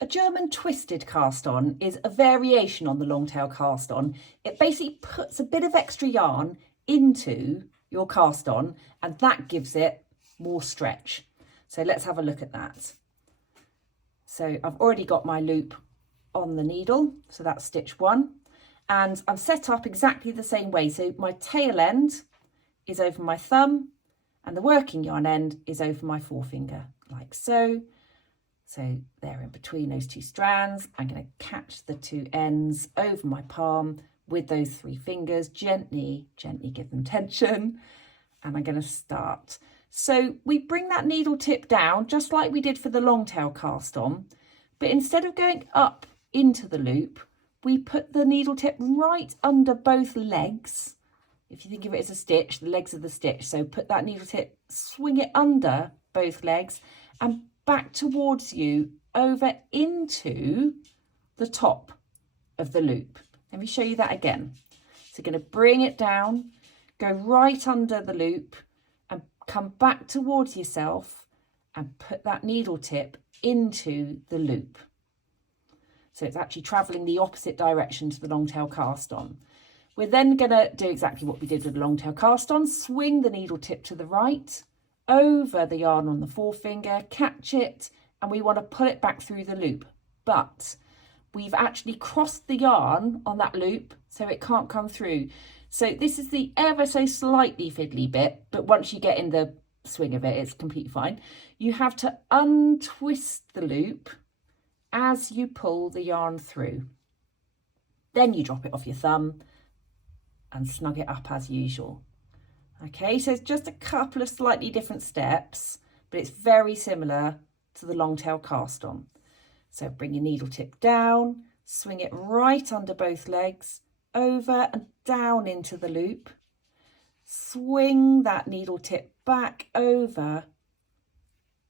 A German twisted cast on is a variation on the long tail cast on. It basically puts a bit of extra yarn into your cast on and that gives it more stretch. So let's have a look at that. So I've already got my loop on the needle, so that's stitch 1, and I'm set up exactly the same way. So my tail end is over my thumb and the working yarn end is over my forefinger, like so. So they're in between those two strands. I'm going to catch the two ends over my palm with those 3 fingers, gently give them tension, and I'm going to start. So we bring that needle tip down just like we did for the long tail cast on, but instead of going up into the loop, we put the needle tip right under both legs. If you think of it as a stitch, the legs of the stitch. So put that needle tip, swing it under both legs and back towards you over into the top of the loop. Let me show you that again. So you're going to bring it down, go right under the loop and come back towards yourself and put that needle tip into the loop. So it's actually travelling the opposite direction to the long tail cast on. We're then going to do exactly what we did with the long tail cast on, swing the needle tip to the right, over the yarn on the forefinger, catch it, and we want to pull it back through the loop. But we've actually crossed the yarn on that loop, so it can't come through. So this is the ever so slightly fiddly bit, but once you get in the swing of it, it's completely fine. You have to untwist the loop as you pull the yarn through. Then you drop it off your thumb and snug it up as usual. Okay, so it's just a couple of slightly different steps, but it's very similar to the long tail cast on. So bring your needle tip down, swing it right under both legs, over and down into the loop. Swing that needle tip back over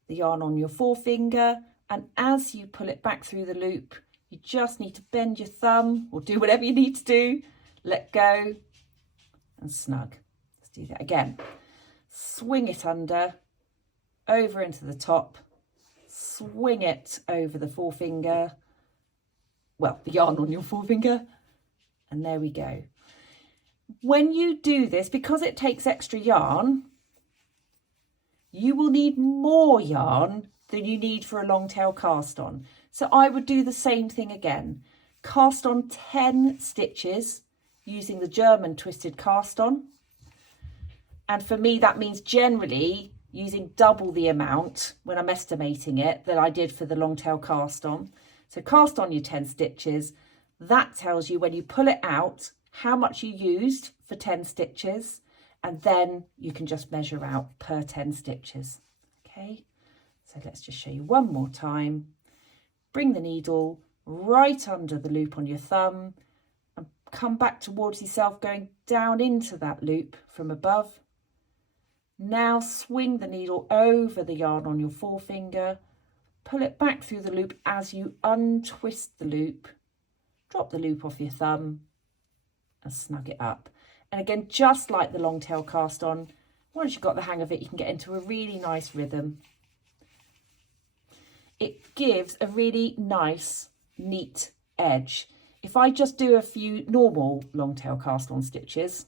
the yarn on your forefinger, and as you pull it back through the loop, you just need to bend your thumb or do whatever you need to do, let go and snug. Let's do that again. Swing it under, over into the top, swing it over the forefinger, well, the yarn on your forefinger, and there we go. When you do this, because it takes extra yarn, you will need more yarn than you need for a long tail cast on. So I would do the same thing again. Cast on 10 stitches using the German twisted cast on. And for me, that means generally using double the amount when I'm estimating it that I did for the long tail cast on. So cast on your 10 stitches. That tells you when you pull it out how much you used for 10 stitches, and then you can just measure out per 10 stitches. Okay, so let's just show you one more time. Bring the needle right under the loop on your thumb and come back towards yourself, going down into that loop from above. Now swing the needle over the yarn on your forefinger, pull it back through the loop as you untwist the loop, drop the loop off your thumb and snug it up. And again, just like the long tail cast on, once you've got the hang of it, you can get into a really nice rhythm. It gives a really nice, neat edge. If I just do a few normal long tail cast on stitches,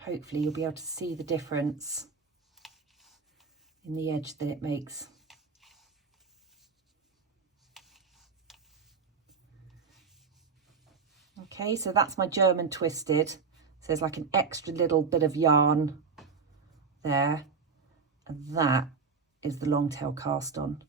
hopefully you'll be able to see the difference in the edge that it makes. Okay, so that's my German twisted. So there's like an extra little bit of yarn there, and that is the long tail cast on.